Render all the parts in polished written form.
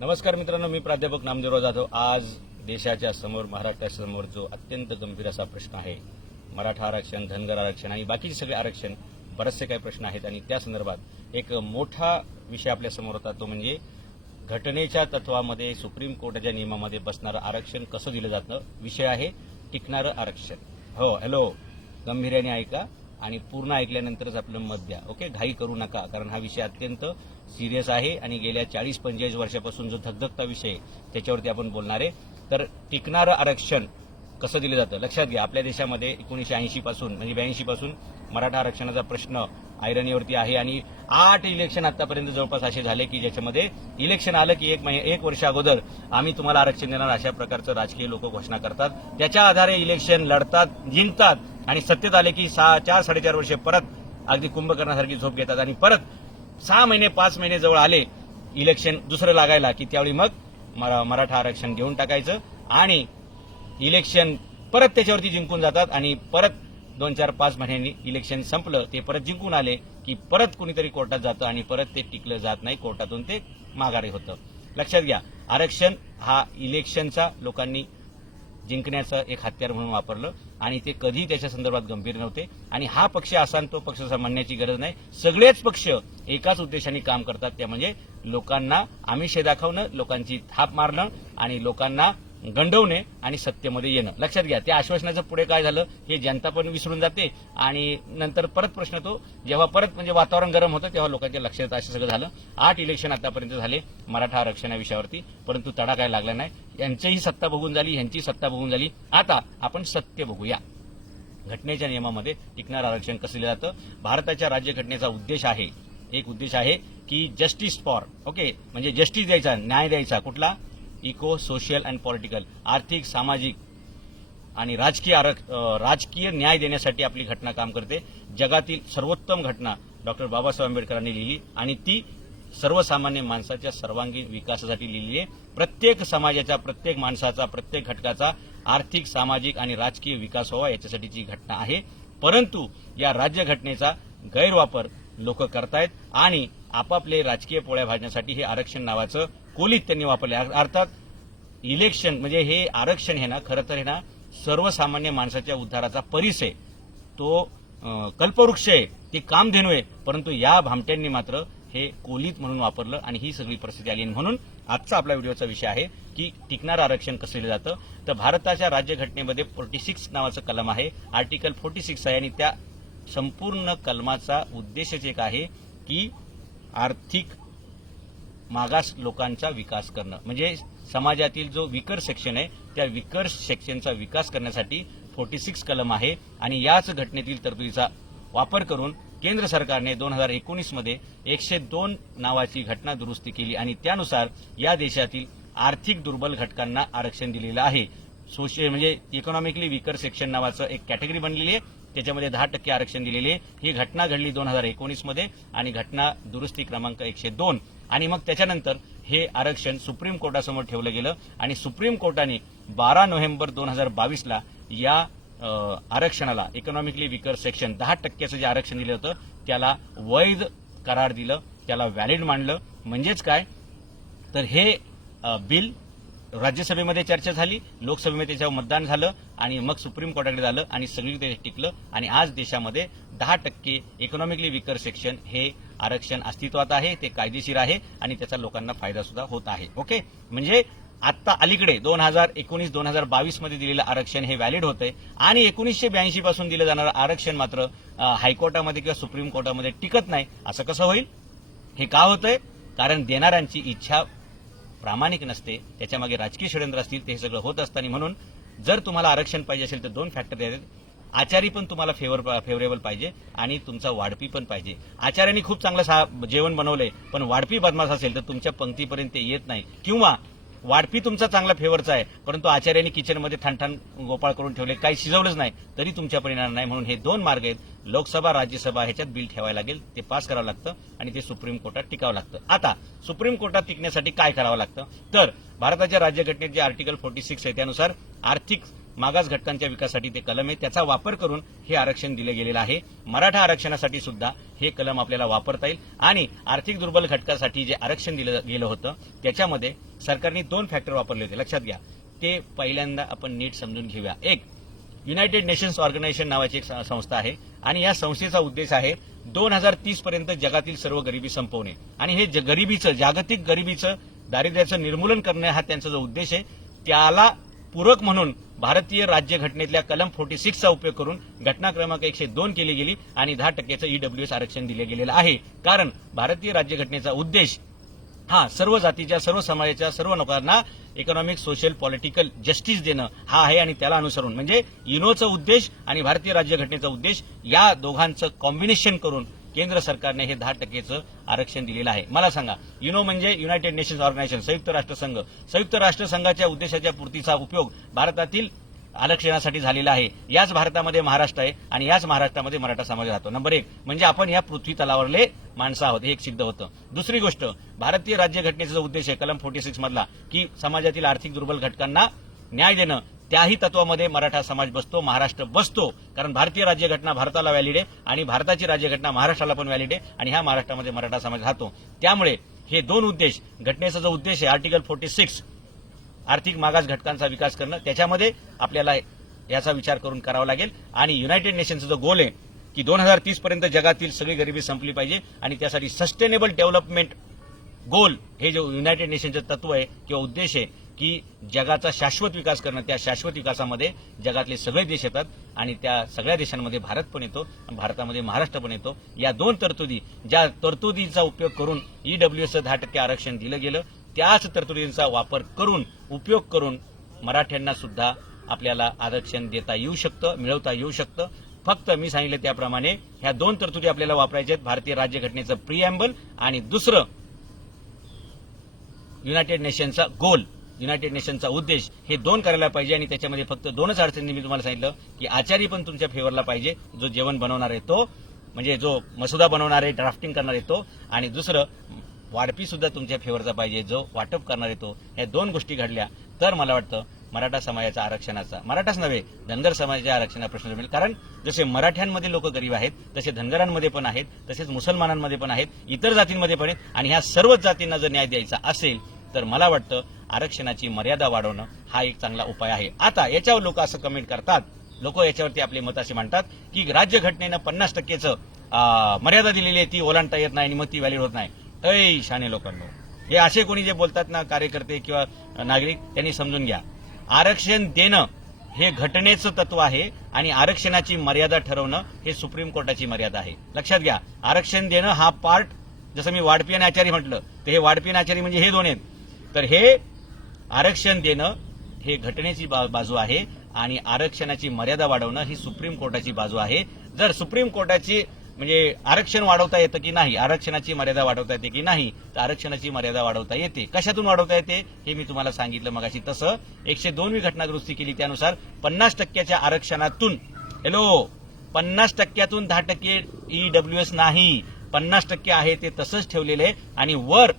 नमस्कार मित्रांनो, मी प्राध्यापक नामदेवराव जाधव. आज देशाच्या समोर, महाराष्ट्रासमोर जो अत्यंत गंभीर असा प्रश्न आहे, मराठा आरक्षण, धनगर आरक्षण आणि बाकीचे सगळे आरक्षण, बरेचसे काही प्रश्न आहेत आणि त्या संदर्भात एक मोठा विषय आपल्या समोर होता. तो म्हणजे घटनेच्या तत्वामध्ये, सुप्रीम कोर्टाच्या नियमामध्ये बसणारं आरक्षण कसं दिलं जातं. विषय आहे टिकणारं आरक्षण. हो, हॅलो, गंभीर्याने ऐका आणि पूर्ण ऐकल्यानंतरच आपलं मत द्या. ओके, घाई करू नका, कारण हा विषय अत्यंत सिरियस आहे आणि गेल्या 40-45 वर्षापासून जो धगधगता विषय त्याच्यावरती आपण बोलणार आहे. तर टिकणारं आरक्षण कसं दिलं जातं लक्षात घ्या. आपल्या देशामध्ये 1980 पासून म्हणजे 82 पासून मराठा आरक्षणाचा प्रश्न ऐरणीवरती आहे आणि 8 इलेक्शन आतापर्यंत जवळपास असे झाले की ज्याच्यामध्ये इलेक्शन आलं की एक वर्ष अगोदर आम्ही तुम्हाला आरक्षण देणार अशा प्रकारचं राजकीय लोक घोषणा करतात. त्याच्या आधारे इलेक्शन लढतात, जिंकतात आणि सत्तेत आले की 4-4.5 वर्षे परत अगदी कुंभकर्णासारखी झोप घेतात आणि परत 6 महिने 5 महिने जवळ आले इलेक्शन दुसरं लागायला की त्यावेळी मग मराठा आरक्षण घेऊन टाकायचं आणि इलेक्शन परत त्याच्यावरती जिंकून जातात आणि परत 2-4-5 महिन्यांनी इलेक्शन संपलं, ते परत जिंकून आले की परत कुणीतरी कोर्टात जातं आणि परत ते टिकलं जात नाही, कोर्टातून ते माघारी होतं. लक्षात घ्या, आरक्षण हा इलेक्शनचा लोकांनी जिंकण्याचं एक हत्यार म्हणून वापरलं आणि ते कधी त्याच्या संदर्भात गंभीर नव्हते. आणि हा पक्ष असा तो पक्ष म्हणण्याची गरज नाही. सगळेच पक्ष एकाच उद्देशाने काम करतात, त्या म्हणजे लोकांना आमिष दाखवणं, लोकांची थाप मारणं आणि लोकांना गंडवणे आणि सत्तेमध्ये येणं. लक्षात घ्या, त्या आश्वासनाचं पुढे काय झालं हे जनता पण विसरून जाते आणि नंतर परत प्रश्न तो जेव्हा परत म्हणजे वातावरण गरम होतं तेव्हा लोकांच्या लक्षात असं सगळं झालं. 8 इलेक्शन आतापर्यंत झाले मराठा आरक्षणा विषयावरती, परंतु तडा काय लागला नाही. यांचीही सत्ता बघून झाली, यांची सत्ता बघून झाली. आता आपण सत्य बघूया. घटनेच्या नियमामध्ये टिकणार आरक्षण कसं दिलं जातं. भारताच्या राज्यघटनेचा उद्देश आहे, एक उद्देश आहे की जस्टिस फॉर, ओके, म्हणजे जस्टिस द्यायचा, न्याय द्यायचा. कुठला? इको, सोशल अँड पॉलिटिकल, आर्थिक, सामाजिक आणि राजकीय न्याय देण्यासाठी आपली घटना काम करते. जगातील सर्वोत्तम घटना डॉक्टर बाबासाहेब आंबेडकरांनी लिहिली आणि ती सर्वसामान्य माणसाच्या सर्वांगीण विकासासाठी लिहिली आहे. प्रत्येक समाजाचा, प्रत्येक माणसाचा, प्रत्येक घटकाचा आर्थिक, सामाजिक आणि राजकीय विकास व्हावा याच्यासाठीची घटना आहे. परंतु या राज्यघटनेचा गैरवापर लोक करतायत आणि आपापले राजकीय पोळ्या भाजण्यासाठी हे आरक्षण नावाचं कोलीत त्यांनी वापरले. अर्थात इलेक्शन म्हणजे हे आरक्षण हे ना खरं तर हे ना सर्वसामान्य माणसाच्या उद्धाराचा परिस आहे, तो कल्पवृक्ष आहे, ती कामधेनू आहे. परंतु या भामट्यांनी मात्र हे कोलीत म्हणून वापरलं आणि ही सगळी परिस्थिती आली. म्हणून आजचा आपला व्हिडिओचा विषय आहे की टिकणारं आरक्षण कसं दिलं जातं. तर भारताच्या राज्यघटनेमध्ये 46 नावाचं कलम आहे, आर्टिकल 46 आहे आणि त्या संपूर्ण कलमाचा उद्देशच एक आहे की आर्थिक मागास लोकांचा विकास करणं. म्हणजे समाजातील जो विकर सेक्शन आहे त्या विकर सेक्शनचा विकास करण्यासाठी 46 कलम आहे आणि याच घटनेतील तरतुदीचा वापर करून केंद्र सरकारने 2019 मध्ये 102 नावाची घटना दुरुस्ती केली आणि त्यानुसार या देशातील आर्थिक दुर्बल घटकांना आरक्षण दिलेलं आहे. सोशल म्हणजे इकॉनॉमिकली विकर सेक्शन नावाचं एक कॅटेगरी बनलेली आहे, त्याच्यामध्ये 10% आरक्षण दिलेले आहे. ही घटना घडली 2019 मध्ये आणि घटना दुरुस्ती क्रमांक 102 आणि मग त्याच्यानंतर हे आरक्षण सुप्रीम कोर्टासमोर ठेवलं गेलं आणि सुप्रीम कोर्टाने 12 नोव्हेंबर 2022ला या आरक्षणाला इकॉनॉमिकली विकर सेक्शन 10%चं जे आरक्षण दिलं होतं त्याला वैध करार दिलं, त्याला व्हॅलिड मानलं. म्हणजेच काय तर हे बिल राज्यसभेमध्ये चर्चा झाली, लोकसभेमध्ये त्याच्यावर मतदान झालं आणि मग सुप्रीम कोर्टाकडे झालं आणि सगळीकडे टिकलं आणि आज देशामध्ये 10% इकॉनॉमिकली विकर सेक्शन हे आरक्षण अस्तित्वात आहे, ते कायदेशीर आहे आणि त्याचा लोकांना फायदा सुद्धा होत आहे. ओके, म्हणजे आता अलीकडे 2019-2022 मध्ये दिलेलं आरक्षण हे व्हॅलिड होतंय आणि 1982 पासून दिलं जाणारं आरक्षण मात्र हायकोर्टामध्ये किंवा सुप्रीम कोर्टामध्ये टिकत नाही. असं कसं होईल? हे का होतंय? कारण देणाऱ्यांची इच्छा प्रामाणिक नसते, त्याच्यामागे राजकीय षडयंत्र असतील, ते सगळं होत असतं. आणि म्हणून जर तुम्हाला आरक्षण पाहिजे असेल तर 2 फॅक्टर आहेत. आचारी पण तुम्हाला फेवरेबल पाहिजे आणि तुमचा वाढपी पण पाहिजे. आचार्यांनी खूप चांगलं जेवण बनवलंय पण वाढपी बदमाश असेल तर तुमच्या पंक्तीपर्यंत येत नाही, किंवा वाढपी तुमचा चांगला फेवरचा आहे परंतु आचार्यांनी किचनमध्ये ठाण गोपाळ करून ठेवले, काही शिजवलंच नाही तरी तुमच्या परिणाम नाही. म्हणून हे 2 मार्ग आहेत, लोकसभा राज्यसभा ह्याच्यात बिल ठेवायला लागेल, ते पास करावं लागतं आणि ते सुप्रीम कोर्टात टिकावं लागतं. आता सुप्रीम कोर्टात टिकण्यासाठी काय करावं लागतं तर भारताच्या राज्यघटनेत जे आर्टिकल 46 आहे त्यानुसार आर्थिक मागास घटकांच्या विकासासाठी ते कलम आहे, त्याचा वापर करून हे आरक्षण दिलं गेलेलं आहे. मराठा आरक्षणासाठी सुद्धा हे कलम आपल्याला वापरता येईल. आणि आर्थिक दुर्बल घटकासाठी जे आरक्षण दिलं गेलं होतं त्याच्यामध्ये सरकारने 2 फॅक्टर वापरले होते, लक्षात घ्या. ते पहिल्यांदा आपण नीट समजून घेऊया. एक, युनायटेड नेशन्स ऑर्गनायझेशन नावाची एक संस्था आहे आणि या संस्थेचा उद्देश आहे 2030 पर्यंत जगातील सर्व गरिबी संपवणे आणि हे गरिबीचं, जागतिक गरिबीचं, दारिद्र्याचं निर्मूलन करणे हा त्यांचा जो उद्देश आहे त्याला पूरक म्हणून भारतीय राज्यघटनेतल्या कलम 46 चा उपयोग करून घटना क्रमांक 102 केली गेली आणि 10% ईडब्ल्यूएस आरक्षण दिले गेलेलं आहे. कारण भारतीय राज्यघटनेचा उद्देश हा सर्व जातीच्या, सर्व समाजाच्या, सर्व लोकांना इकॉनॉमिक, सोशल, पॉलिटिकल जस्टिस देणं हा आहे आणि त्याला अनुसरून म्हणजे युनोचा उद्देश आणि भारतीय राज्यघटनेचा उद्देश या दोघांचं कॉम्बिनेशन करून केंद्र सरकारने हे 10% आरक्षण दिलेलं आहे. मला सांगा, युनो म्हणजे युनायटेड नेशन्स ऑर्गनायझेशन, संयुक्त राष्ट्रसंघ. संयुक्त राष्ट्रसंघाच्या उद्देशाच्या पूर्तीचा उपयोग भारतातील आरक्षणासाठी झालेला आहे. याच भारतामध्ये महाराष्ट्र आहे आणि याच महाराष्ट्रामध्ये मराठा समाज राहतो. नंबर 1 म्हणजे आपण या पृथ्वी तलावरले माणसं आहोत, हे एक सिद्ध होतं. दुसरी गोष्ट, भारतीय राज्यघटनेचा जो उद्देश आहे कलम 46 मधला की समाजातील आर्थिक दुर्बल घटकांना न्याय देणं, त्याही तत्वामध्ये मराठा समाज बसतो, महाराष्ट्र बसतो. कारण भारतीय राज्यघटना भारताला व्हॅलिड आहे आणि भारताची राज्यघटना महाराष्ट्राला पण व्हॅलिड आहे आणि ह्या महाराष्ट्रामध्ये मराठा समाज राहतो. त्यामुळे हे 2 उद्देश, घटनेचा जो उद्देश आहे आर्टिकल 46 आर्थिक मागास घटकांचा विकास करणं, त्याच्यामध्ये आपल्याला याचा विचार करून करावा लागेल. आणि युनायटेड नेशनचा जो गोल आहे की 2030 पर्यंत जगातील सगळी गरिबी संपली पाहिजे आणि त्यासाठी सस्टेनेबल डेव्हलपमेंट गोल हे जो युनायटेड नेशनचं तत्व आहे किंवा उद्देश आहे की जगाचा शाश्वत विकास करणं, त्या शाश्वत विकासामध्ये जगातले सगळे देश येतात आणि त्या सगळ्या देशांमध्ये भारत पण येतो, भारतामध्ये महाराष्ट्र पण येतो. या 2 तरतुदी, ज्या तरतुदीचा उपयोग करून ईडब्ल्यूएसचं 10% आरक्षण दिलं गेलं, त्याच तरतुदींचा वापर करून, उपयोग करून मराठ्यांना सुद्धा आपल्याला आरक्षण देता येऊ शकतं, मिळवता येऊ शकतं. फक्त मी सांगितलं त्याप्रमाणे ह्या 2 तरतुदी आपल्याला वापरायच्या आहेत, भारतीय राज्यघटनेचं प्रिएम्बल आणि दुसरं युनायटेड नेशनचा गोल, युनायटेड नेशनचा उद्देश. हे 2 करायला पाहिजे आणि त्याच्यामध्ये फक्त 2च अडचणी मी तुम्हाला सांगितलं की आचारी पण तुमच्या फेवरला पाहिजे, जो जेवण बनवणार आहे तो, म्हणजे जो मसुदा बनवणार आहे, ड्राफ्टिंग करणार आहे तो, आणि दुसरं वाढपी सुद्धा तुमच्या फेवरचा पाहिजे, जो वाटप करणार आहे तो. ह्या 2 गोष्टी घडल्या तर मला वाटतं मराठा समाजाच्या आरक्षणाचा, मराठाच नव्हे धनगर समाजाच्या आरक्षणाचा प्रश्न मिळेल. कारण जसे मराठ्यांमध्ये लोक गरीब आहेत तसे धनगरांमध्ये पण आहेत, तसेच मुसलमानांमध्ये पण आहेत, इतर जातींमध्ये पण आहेत आणि ह्या सर्वच जातींना जर न्याय द्यायचा असेल तर मला वाटतं आरक्षणाची मर्यादा वाढवणं हा एक चांगला उपाय आहे. आता याच्यावर लोक असं कमेंट करतात, लोक याच्यावरती आपले मत असे मांडतात की राज्यघटनेनं 50%चं मर्यादा दिलेली आहे, ती ओलांडता येत नाही आणि मग ती व्हॅलिड होत नाही. ऐ शाने लोकांनो, हे असे कोणी जे बोलतात ना, कार्यकर्ते किंवा नागरिक, त्यांनी समजून घ्या, आरक्षण देणं हे घटनेचं तत्व आहे आणि आरक्षणाची मर्यादा ठरवणं हे सुप्रीम कोर्टाची मर्यादा आहे. लक्षात घ्या, आरक्षण देणं हा पार्ट, जसं मी वाढपी आणि आचारी म्हटलं, तर हे वाढपी आणि आचारी म्हणजे हे 2 आहेत. तर हे आरक्षण देणं हे घटनेची बाजू आहे आणि आरक्षणाची मर्यादा वाढवणं ही सुप्रीम कोर्टाची बाजू आहे. जर सुप्रीम कोर्टाची म्हणजे आरक्षण वाढवता येतं की नाही, आरक्षणाची मर्यादा वाढवता येते की नाही, तर आरक्षणाची मर्यादा वाढवता येते. कशातून वाढवता येते हे मी तुम्हाला सांगितलं मगाशी. तसं 102वी घटना दुरुस्ती केली, त्यानुसार 50%च्या आरक्षणातून 50%तून 10% ईडब्ल्यूएस नाही, 50% आहे ते तसंच ठेवलेलं आहे आणि वर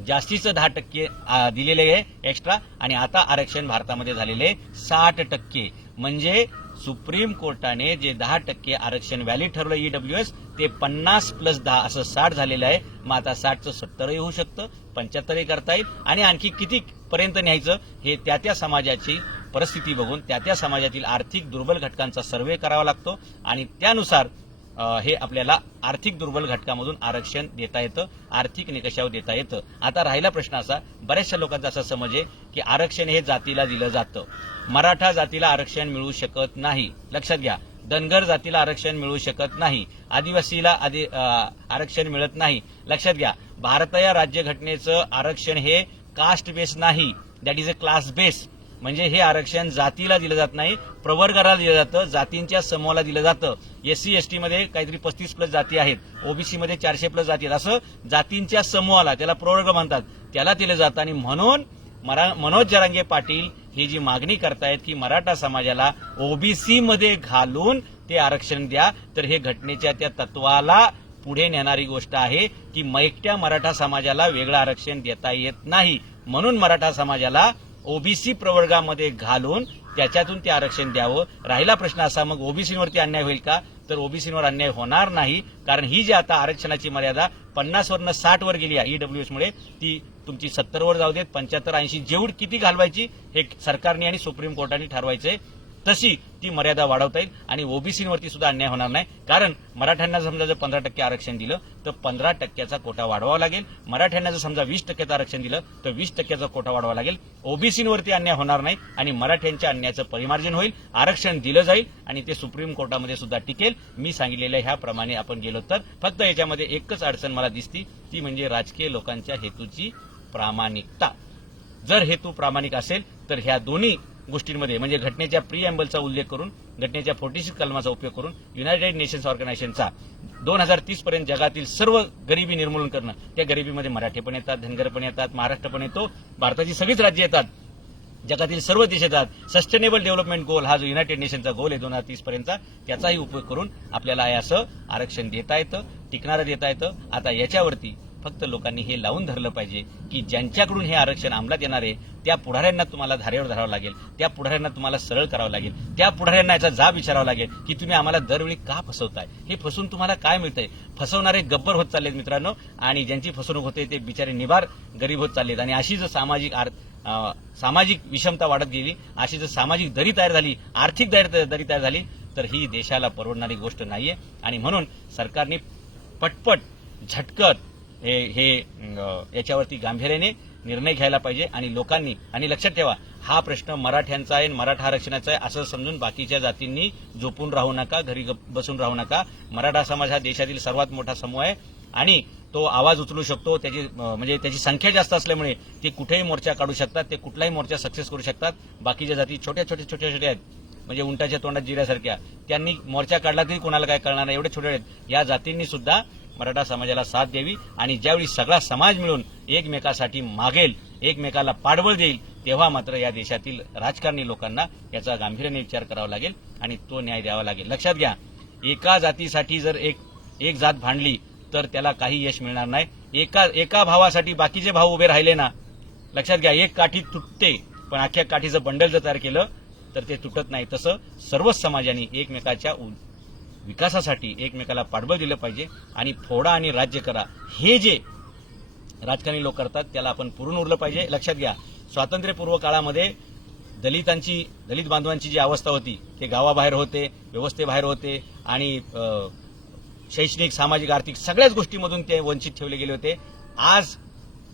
जास्तीचं 10% दिलेले आहे एक्स्ट्रा. आणि आता आरक्षण भारतामध्ये झालेले 60%. म्हणजे सुप्रीम कोर्टाने जे 10% आरक्षण व्हॅलिड ठरवलं ईडब्ल्यूएस, ते 50 + 10 असं 60 झालेलं आहे. मग आता 60चं 70 होऊ शकतं, 75 करता येईल आणि आणखी किती पर्यंत न्यायचं हे त्या समाजाची परिस्थिती बघून, त्या समाजातील आर्थिक दुर्बल घटकांचा सर्व्हे करावा लागतो आणि त्यानुसार हे आपल्याला आर्थिक दुर्बल घटकामधून आरक्षण देता येतं, आर्थिक निकषावर देता येतं. आता राहिला प्रश्न असा, बऱ्याचशा लोकांचा असा समज आहे की आरक्षण हे जातीला दिलं जातं, मराठा जातीला आरक्षण मिळू शकत नाही. लक्षात घ्या, धनगर जातीला आरक्षण मिळू शकत नाही, आदिवासीला आरक्षण मिळत नाही. लक्षात घ्या, भारतीय राज्यघटनेचं आरक्षण हे कास्ट बेस नाही, that is a class base. म्हणजे हे आरक्षण जातीला दिलं जात नाही, प्रवर्गाला दिलं जातं, जातींच्या समूहाला दिलं जातं. एससी एसटी मध्ये काहीतरी 35+ जाती आहेत, ओबीसी मध्ये 400+ जाती आहेत, असं जातींच्या समूहाला, त्याला प्रवर्ग म्हणतात, त्याला दिलं जातं. आणि म्हणून मनोज जरांगे पाटील ही जी मागणी करतायत की मराठा समाजाला ओबीसी मध्ये घालून ते आरक्षण द्या, तर हे घटनेच्या त्या तत्वाला पुढे नेणारी गोष्ट आहे की एकट्या मराठा समाजाला वेगळं आरक्षण देता येत नाही. म्हणून मराठा समाजाला ओबीसी प्रवर्गामध्ये घालून त्याच्यातून ते आरक्षण द्यावं. राहिला प्रश्न असा मग ओबीसीवरती अन्याय होईल का, तर ओबीसीवर अन्याय होणार नाही. कारण ही जी आता आरक्षणाची मर्यादा 50 वरनं 60 वर गेली आहे ईडब्ल्यूएस मुळे, ती तुमची 70 वर जाऊ देत, 75 80 जेवढी किती घालवायची हे सरकारने आणि सुप्रीम कोर्टाने ठरवायचंय. तशी ती मर्यादा वाढवता येईल आणि ओबीसीवरती सुद्धा अन्याय होणार नाही. कारण मराठ्यांना समजा जर 15% आरक्षण दिलं तर 15%चा कोटा वाढवावा लागेल. मराठ्यांना जर समजा 20% आरक्षण दिलं तर 20%चा कोटा वाढवावा लागेल. ओबीसीवरती अन्याय होणार नाही आणि मराठ्यांच्या अन्यायाचं परिमार्जन होईल. आरक्षण दिलं जाईल आणि ते सुप्रीम कोर्टामध्ये सुद्धा टिकेल. मी सांगितलेल्या ह्याप्रमाणे आपण गेलो तर फक्त याच्यामध्ये एकच अडचण मला दिसती, ती म्हणजे राजकीय लोकांच्या हेतूची प्रामाणिकता. जर हेतू प्रामाणिक असेल तर ह्या दोन्ही गोष्टींमध्ये म्हणजे घटनेच्या प्रिएम्बलचा उल्लेख करून, घटनेच्या 46 कलमाचा उपयोग करून युनायटेड नेशन्स ऑर्गनायझेशनचा 2030 पर्यंत जगातील सर्व गरिबी निर्मूलन करणं, त्या गरिबीमध्ये मराठी पण येतात, धनगर पण येतात, महाराष्ट्र पण येतो, भारताची सगळीच राज्य येतात, जगातील सर्व देश येतात. सस्टेनेबल डेव्हलपमेंट गोल हा जो युनायटेड नेशनचा गोल आहे 2030 पर्यंतचा, त्याचाही उपयोग करून आपल्याला असं आरक्षण देता येतं, टिकणारं देता येतं. आता याच्यावरती फक्त लोकांनी हे लावून धरलं पाहिजे की ज्यांच्याकडून हे आरक्षण अंमलात येणार आहे त्या पुढाऱ्यांना तुम्हाला धारेवर धरावं लागेल, त्या पुढाऱ्यांना तुम्हाला सरळ करावं लागेल, त्या पुढाऱ्यांना याचा जाब विचारावा लागेल की तुम्ही आम्हाला दरवेळी का फसवताय, हे फसून तुम्हाला काय मिळतंय. फसवणारे गब्बर होत चाललेत मित्रांनो, आणि ज्यांची फसवणूक होते ते बिचारे निबार गरीब होत चाललेत. आणि अशी जर सामाजिक विषमता वाढत गेली, अशी जर सामाजिक दरी तयार झाली, आर्थिक दरी तयार झाली, तर ही देशाला परवडणारी गोष्ट नाहीये. आणि म्हणून सरकारने पटपट झटकत हे याच्यावरती गांभीर्याने निर्णय घ्यायला पाहिजे. आणि लोकांनी, आणि लक्षात ठेवा, हा प्रश्न मराठ्यांचा आहे, मराठा आरक्षणाचा आहे असं समजून बाकीच्या जातींनी झोपून राहू नका, घरी बसून राहू नका. मराठा समाज हा देशातील सर्वात मोठा समूह आहे आणि तो आवाज उचलू शकतो. त्याची संख्या जास्त असल्यामुळे ते कुठेही मोर्चा काढू शकतात, ते कुठलाही मोर्चा सक्सेस करू शकतात. बाकीच्या जाती छोट्या आहेत, म्हणजे उंटाच्या तोंडात जिऱ्यासारख्या, त्यांनी मोर्चा काढला तरी कोणाला काय कळणार नाही, एवढे छोटे आहेत. या जातींनी सुद्धा मराठा समाजाला साथ द्यावी आणि ज्यावेळी सगळा समाज मिळून एकमेकासाठी मागेल, एकमेकाला पाठबळ देईल, तेव्हा मात्र या देशातील राजकारणी लोकांना याचा गांभीर्याने विचार करावा लागेल आणि तो न्याय द्यावा लागेल. लक्षात घ्या, एका जातीसाठी जर एक जात भांडली तर त्याला काही यश मिळणार नाही. एका भावासाठी बाकीचे भाव उभे राहिले ना, लक्षात घ्या, एक काठी तुटते पण अख्ख्या काठीचं बंडल जर तयार केलं तर ते तुटत नाही. तसं सर्वच समाजांनी एकमेकाच्या विकासासाठी एकमेकाला पाठबळ दिलं पाहिजे. आणि फोडा आणि राज्य करा हे जे राजकारणी लोक करतात त्याला आपण पुरून उरलं पाहिजे. लक्षात घ्या, स्वातंत्र्यपूर्व काळामध्ये दलित बांधवांची जी अवस्था होती, ते गावाबाहेर होते, व्यवस्थेबाहेर होते आणि शैक्षणिक, सामाजिक, आर्थिक सगळ्याच गोष्टींमधून ते वंचित ठेवले गेले होते. आज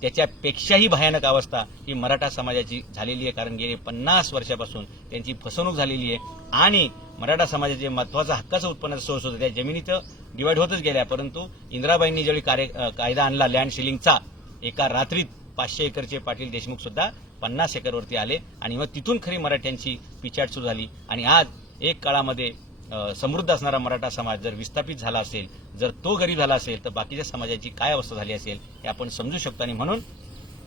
त्याच्यापेक्षाही भयानक अवस्था ही मराठा समाजाची झालेली आहे. कारण गेले 50 वर्षापासून त्यांची फसवणूक झालेली आहे आणि मराठा समाजाचे महत्वाचा हक्काचं उत्पन्नाचा सोर्स होतं त्या जमिनी तर डिवाइड होतच गेल्या. परंतु इंदिराबाईंनी ज्यावेळी कायदा आणला लँड शिलिंगचा, एका रात्रीत 500 एकरचे पाटील देशमुख सुद्धा 50 एकरवरती आले आणि मग तिथून खरी मराठ्यांची पिछाड सुरू झाली. आणि आज एक काळामध्ये समृद्ध असणारा मराठा समाज जर विस्थापित झाला असेल, जर तो गरीब झाला असेल, तर बाकीच्या समाजाची काय अवस्था झाली असेल हे आपण समजू शकतो. आणि म्हणून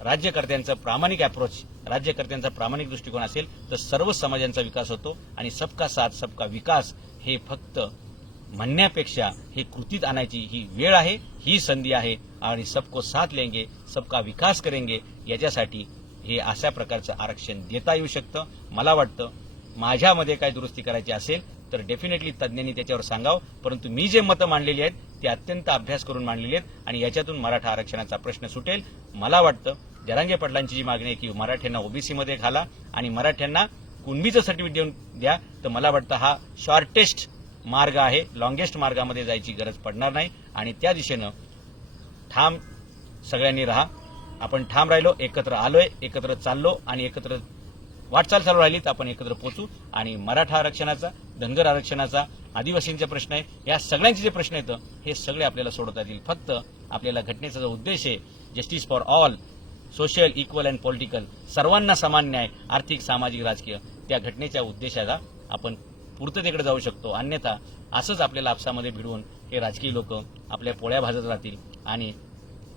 राज्यकर्त्यांचा प्रामाणिक अप्रोच, राज्यकर्त्यांचा प्रामाणिक दृष्टिकोन असेल तर सर्व समाजांचा विकास होतो. आणि सबका साथ सबका विकास हे फक्त म्हणण्यापेक्षा हे कृतीत आणायची ही वेळ आहे, ही संधी आहे. आणि सबको साथ लेंगे, सबका विकास करेंगे, याच्यासाठी हे अशा प्रकारचं आरक्षण देता येऊ शकतं. मला वाटतं माझ्यामध्ये काय दुरुस्ती करायची असेल तर डेफिनेटली तज्ज्ञांनी त्याच्यावर सांगावं. परंतु मी जे मतं मांडलेली आहेत ते अत्यंत अभ्यास करून मांडलेली आहेत आणि याच्यातून मराठा आरक्षणाचा प्रश्न सुटेल. मला वाटतं जरांगे पाटलांची जी मागणी आहे की मराठ्यांना ओबीसीमध्ये घाला आणि मराठ्यांना कुणबीचं सर्टिफिकेट देऊन द्या, तर मला वाटतं हा शॉर्टेस्ट मार्ग आहे, लॉंगेस्ट मार्गामध्ये जायची गरज पडणार नाही. आणि त्या दिशेनं ठाम सगळ्यांनी राहा. आपण ठाम राहिलो, एकत्र आलोय, एकत्र चाललो आणि एकत्र वाटचाल चालू राहिली तर आपण एकत्र पोहोचू. आणि मराठा आरक्षणाचा, धनगर आरक्षणाचा, आदिवासींचे प्रश्न आहे, या सगळ्यांचे जे प्रश्न आहेत हे सगळे आपल्याला सोडवता येतील. फक्त आपल्याला घटनेचा जो उद्देश आहे justice for all, social, equal and political, सर्वांना समान न्याय, आर्थिक, सामाजिक, राजकीय, त्या घटनेच्या उद्देशाला आपण पूर्ततेकडे जाऊ शकतो. अन्यथा असंच आपल्याला आपसामध्ये भिडवून हे राजकीय लोक आपल्या पोळ्या भाजत राहतील आणि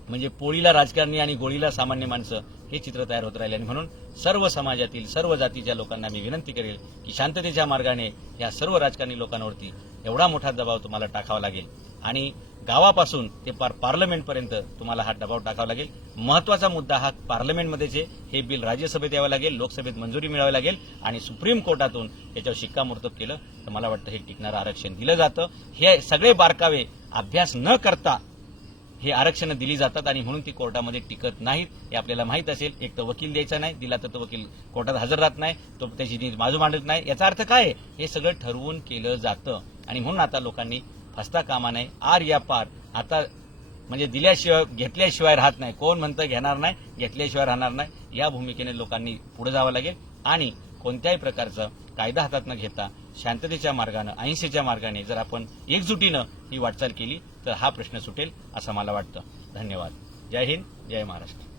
म्हणजे पोळीला राजकारणी आणि गोळीला सामान्य माणसं हे चित्र तयार होत राहिले. आणि म्हणून सर्व समाजातील, सर्व जातीच्या लोकांना मी विनंती करेल की शांततेच्या मार्गाने या सर्व राजकारणी लोकांवरती एवढा मोठा दबाव तुम्हाला टाकावा लागेल आणि गावापासून ते पार्लमेंटपर्यंत तुम्हाला हा दबाव टाकावा लागेल. महत्वाचा मुद्दा हा पार्लमेंटमध्येच आहे. हे बिल राज्यसभेत यावं लागेल, लोकसभेत मंजुरी मिळावी लागेल आणि सुप्रीम कोर्टातून त्याच्यावर शिक्कामोर्तब केलं तर मला वाटतं हे टिकणारं आरक्षण दिलं जातं. हे सगळे बारकावे अभ्यास न करता हे आरक्षण दिली जातात आणि म्हणून ती कोर्टामध्ये टिकत नाहीत हे आपल्याला माहीत असेल. एक तर वकील द्यायचा नाही, दिला तर तो वकील कोर्टात हजर राहत नाही, तो त्याची बाजू मांडत नाही. याचा अर्थ काय आहे? हे सगळं ठरवून केलं जातं आणि म्हणून आता लोकांनी फसता कामा नये. आर या पार आता म्हणजे दिल्याशिवाय घेतल्याशिवाय राहत नाही. कोण म्हणतं घेणार नाही, घेतल्याशिवाय राहणार नाही. या भूमिकेने लोकांनी पुढे जावं लागेल आणि कोणत्याही प्रकारचा कायदा हातात न घेता शांततेच्या मार्गानं, अहिंसेच्या मार्गाने जर आपण एकजुटीनं ही वाटचाल केली तर हा प्रश्न सुटेल असं मला वाटतं. धन्यवाद. जय हिंद, जय महाराष्ट्र.